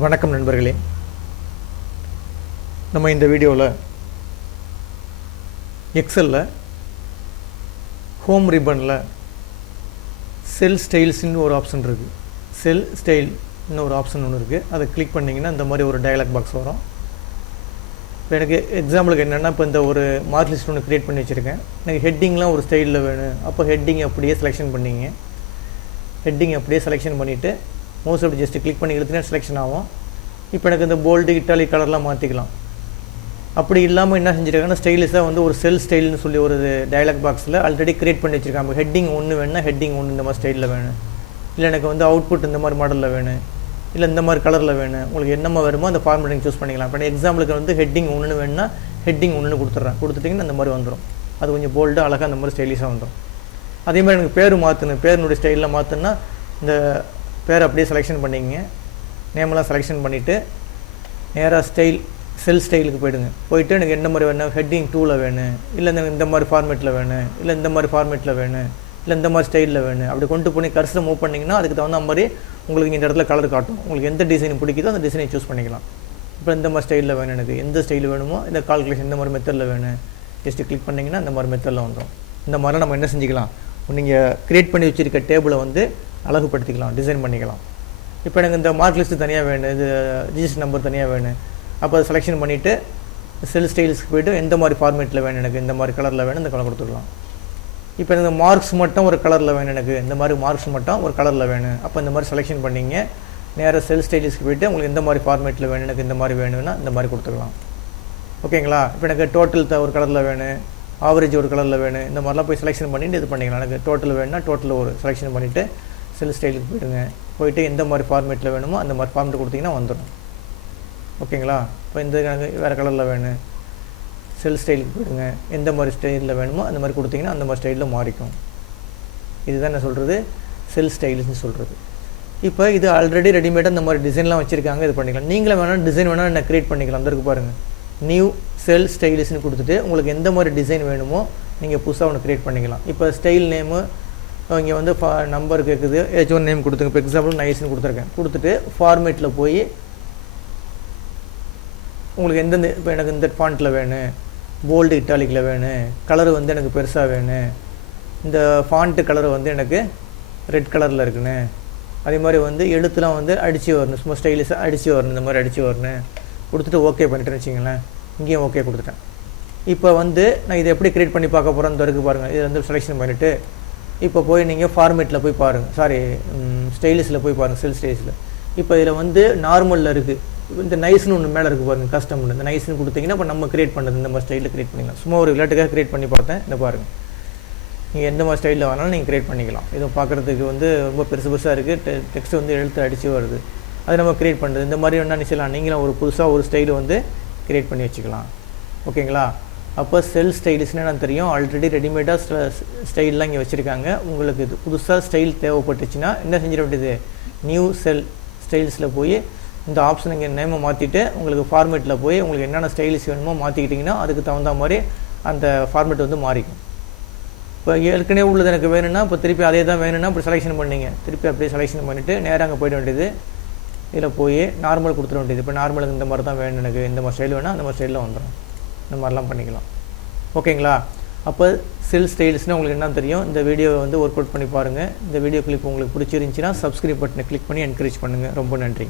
வணக்கம் நண்பர்களே. நம்ம இந்த வீடியோவில் எக்ஸலில் ஹோம் ரிப்பனில் செல் ஸ்டைல்ஸ்னு ஒரு ஆப்ஷன் இருக்குது. செல் ஸ்டைல்னு ஒரு ஆப்ஷன் ஒன்று இருக்குது. அதை கிளிக் பண்ணிங்கன்னா இந்த மாதிரி ஒரு டயலாக் பாக்ஸ் வரும். இப்போ எனக்கு எக்ஸாம்பிளுக்கு என்னென்னா, இப்போ இந்த ஒரு மார்க் லிஸ்ட் ஒன்று க்ரியேட் பண்ணி வச்சுருக்கேன். எனக்கு ஹெட்டிங்லாம் ஒரு ஸ்டைலில் வேணும். அப்போ ஹெட்டிங் அப்படியே செலெக்ஷன் பண்ணிங்க. ஹெட்டிங் அப்படியே செலெக்ஷன் பண்ணிவிட்டு மோஸ்ட் அப்படி ஜஸ்ட்டு கிளிக் பண்ணி இழுத்துனா செலெக்ஷன் ஆகும். இப்போ எனக்கு இந்த போல்டு இட்டாலி கலர்லாம் மாற்றிக்கலாம். அப்படி இல்லாமல் என்ன செஞ்சுருக்காங்கன்னா, ஸ்டைலிஸாக வந்து ஒரு செல் ஸ்டைல்னு சொல்லி ஒரு டயலாக் பாக்ஸில் ஆல்ரெடி க்ரியேட் பண்ணி வச்சுருக்காங்க. ஹெட்டிங் ஒன்று வேணுன்னா ஹெட்டிங் ஒன்று இந்த மாதிரி ஸ்டைலில் வேணும், இல்லை எனக்கு வந்து அவுட்புட் இந்த மாதிரி மாடலில் வேணும், இல்லை இந்த மாதிரி கலரில் வேணும். உங்களுக்கு என்னமா வேணுமோ அந்த ஃபார்மேட்டிங் சூஸ் பண்ணிக்கலாம். இப்போ எக்ஸாம்பிளுக்கு வந்து ஹெட்டிங் ஒன்று வேணுன்னா ஹெட்டிங் ஒன்று கொடுத்துட்டிங்கன்னா அந்த மாதிரி வந்துடும். அது கொஞ்சம் போல்டு அழகாக அந்த மாதிரி ஸ்டைலிஷாக வந்துடும். அதே மாதிரி எனக்கு பேர் மாற்றணும், பேருனுடைய ஸ்டைலில் மாற்றினா இந்த பேர் அப்படியே செலெக்ஷன் பண்ணிங்க. நேமெல்லாம் செலெக்ஷன் பண்ணிவிட்டு நேராக செல் ஸ்டைலுக்கு போயிட்டு எனக்கு என்ன மாதிரி வேணும், ஹெட்டிங் 2ல் வேணும், இல்லை இந்த மாதிரி ஃபார்மேட்டில் வேணும், இல்லை இந்த மாதிரி ஃபார்மேட்டில் வேணும், இல்லை இந்த மாதிரி ஸ்டைலில் வேணும். அப்படி கொண்டு போய் கர்சரை மூவ் பண்ணிங்கன்னா அதுக்கு தகுந்த மாதிரி உங்களுக்கு இந்த இடத்துல கலர் காட்டும். உங்களுக்கு எந்த டிசைன் பிடிக்குதோ அந்த டிசைனை சூஸ் பண்ணிக்கலாம். இப்போ இந்த மாதிரி ஸ்டைலில் வேணும், எனக்கு எந்த ஸ்டைல் வேணுமோ, இந்த கால்குலேஷன் இந்த மாதிரி மெத்தடில் வேணும், ஜஸ்ட்டு கிளிக் பண்ணிங்கன்னா இந்த மாதிரி மெத்தடில் வந்துடும். இந்த மாதிரிலாம் நம்ம என்ன செஞ்சுக்கலாம், நீங்கள் க்ரியேட் பண்ணி வச்சுருக்க டேபிளை வந்து அழகுபடுத்திக்கலாம், டிசைன் பண்ணிக்கலாம். இப்போ எனக்கு இந்த மார்க் லிஸ்ட்டு தனியாக வேணும், இது ரிஜிஸ்டர் நம்பர் தனியாக வேணும். அப்போ அதை செலெக்ஷன் பண்ணிவிட்டு செல் ஸ்டைல்ஸ்க்கு போய்ட்டு எந்த மாதிரி ஃபார்மேட்டில் வேணும், எனக்கு இந்த மாதிரி கலரில் வேணும், இந்த கலர் கொடுத்துக்கலாம். இப்போ எனக்கு மார்க்ஸ் மட்டும் ஒரு கலரில் வேணும், எனக்கு இந்த மாதிரி மார்க்ஸ் மட்டும் ஒரு கலரில் வேணும். அப்போ இந்த மாதிரி செலெக்ஷன் பண்ணிங்க. நேராக செல் ஸ்டைல்ஸ்க்கு போய்ட்டு உங்களுக்கு எந்த மாதிரி ஃபார்மேட்டில் வேணும், எனக்கு இந்த மாதிரி வேணும்னா இந்த மாதிரி கொடுத்துக்கலாம். ஓகேங்களா? இப்போ எனக்கு டோட்டல் ஒரு கலரில் வேணும், ஆவரேஜ் ஒரு கலரில் வேணும், இந்த மாதிரிலாம் போய் செலெக்ஷன் பண்ணிவிட்டு இது பண்ணிக்கலாம். எனக்கு டோட்டல் வேணும்னா டோட்டலில் ஒரு செலெக்ஷன் பண்ணிவிட்டு செல் ஸ்டைலுக்கு போயிட்டு எந்த மாதிரி ஃபார்மேட்டில் வேணுமோ அந்த மாதிரி ஃபார்மேட் கொடுத்திங்கன்னா வந்துடும். ஓகேங்களா? இப்போ இந்த வேறு கலரில் வேணும், செல் ஸ்டைலுக்கு போயிடுங்க. எந்த மாதிரி ஸ்டைலில் வேணுமோ அந்த மாதிரி கொடுத்திங்கன்னா அந்த மாதிரி ஸ்டைலில் மாறிக்கும். இதுதான் என்ன சொல்கிறது, செல் ஸ்டைல்ஸ்னு சொல்கிறது. இப்போ இது ஆல்ரெடி ரெடிமேடாக இந்த மாதிரி டிசைன்லாம் வச்சுருக்காங்க, இது பண்ணிக்கலாம். நீங்களும் வேணால் டிசைன் வேணால் என்ன க்ரியேட் பண்ணிக்கலாம். அந்த இருக்கு பாருங்கள், நியூ செல் ஸ்டைல்ஸ்னு கொடுத்துட்டு உங்களுக்கு எந்த மாதிரி டிசைன் வேணுமோ நீங்கள் புதுசாக ஒன்று க்ரியேட் பண்ணிக்கலாம். இப்போ ஸ்டைல் நேமு இங்கே வந்து நம்பர் கேட்குது, ஏதாச்சும் ஒரு நேம் கொடுத்துங்க. இப்போ எக்ஸாம்பிள் நைஸ்னு கொடுத்துருக்கேன். கொடுத்துட்டு ஃபார்மேட்டில் போய் உங்களுக்கு எந்தெந்த, இப்போ எனக்கு இந்த ஃபாண்ட்டில் வேணும், போல்டு இட்டாலிக்கில் வேணும், கலரு வந்து எனக்கு பெருசாக வேணும், இந்த ஃபாண்ட்டு கலரு வந்து எனக்கு ரெட் கலரில் இருக்குன்னு, அதே மாதிரி வந்து எழுத்துலாம் வந்து அடித்து வரணும், சும்மா ஸ்டைலிஷாக அடித்து வரணும், இந்த மாதிரி அடித்து வரணும் கொடுத்துட்டு ஓகே பண்ணிட்டேன்னு வச்சிங்களேன். இங்கேயும் ஓகே கொடுத்துட்டேன். இப்போ வந்து நான் இதை எப்படி க்ரியேட் பண்ணி பார்க்க போகிறேன், இந்த இருக்குது பாருங்கள். இதை வந்து செலெக்ஷன் பண்ணிவிட்டு இப்போ போய் நீங்கள் ஃபார்மேட்டில் போய் பாருங்கள், ஸ்டைலிஷில் போய் பாருங்கள், செல் ஸ்டைலிஷில். இப்போ இதில் வந்து நார்மலில் இருக்குது, இந்த நைஸ்னு ஒன்று மேலே இருக்குது பாருங்கள், கஸ்டம்னு. இந்த நைஸ்னு கொடுத்தீங்கன்னா இப்போ நம்ம க்ரியேட் பண்ணது இந்த மாதிரி ஸ்டைலில் க்ரியேட் பண்ணிக்கலாம். சும்மா ஒரு விளையாட்டுக்காக க்ரியேட் பண்ணி பார்த்தேன். இந்த பாருங்கள், நீங்கள் எந்த மாதிரி ஸ்டைலில் வேணாலும் நீங்கள் க்ரியேட் பண்ணிக்கலாம். இதை பார்க்குறதுக்கு வந்து ரொம்ப பெருசாக இருக்குது, டெக்ஸ்ட் வந்து எழுத்து அடித்து வருது. அது நம்ம க்ரியேட் பண்ணுறது இந்த மாதிரி வேணால் நிச்சயலாம். நீங்களும் ஒரு புதுசாக ஒரு ஸ்டைல் வந்து க்ரியேட் பண்ணி வச்சுக்கலாம். ஓகேங்களா? அப்போ செல் ஸ்டைல்ஸ்னு நான் தெரியும், ஆல்ரெடி ரெடிமேடாக ஸ்டைல்லாம் இங்கே வச்சுருக்காங்க. உங்களுக்கு இது புதுசாக ஸ்டைல் தேவைப்பட்டுச்சுன்னா என்ன செஞ்சிட வேண்டியது, நியூ செல் ஸ்டைல்ஸில் போய் இந்த ஆப்ஷன் இங்கே நேமை மாற்றிட்டு உங்களுக்கு ஃபார்மேட்டில் போய் உங்களுக்கு என்னென்ன ஸ்டைல்ஸ் வேணுமோ மாற்றிக்கிட்டிங்கன்னா அதுக்கு தகுந்த மாதிரி அந்த ஃபார்மேட் வந்து மாறிக்கும். இப்போ ஏற்கனவே உள்ளது எனக்கு வேணும்னா இப்போ திருப்பி அதே தான் வேணும்னா அப்படி செலெக்ஷன் பண்ணிங்க. திருப்பி அப்படியே செலெக்ஷன் பண்ணிவிட்டு நேராக அங்கே போயிட வேண்டியது. இதில் போய் நார்மல் கொடுத்துட வேண்டியது. இப்போ நார்மலுக்கு இந்த மாதிரி தான் வேணும், எனக்கு இந்த மாதிரி ஸ்டைல் வேணால் அந்த மாதிரி ஸ்டைலில் வந்துடும். இந்த மாதிரிலாம் பண்ணிக்கலாம். ஓகேங்களா? அப்போ செல் ஸ்டைல்ஸ்னால் உங்களுக்கு என்ன தெரியும். இந்த வீடியோவை வந்து ஒர்க் அவுட் பண்ணி பாருங்கள். இந்த வீடியோ கிளிப் உங்களுக்கு பிடிச்சிருந்துச்சின்னா சப்ஸ்கிரைப் பட்டனை கிளிக் பண்ணி என்கரேஜ் பண்ணுங்கள். ரொம்ப நன்றி.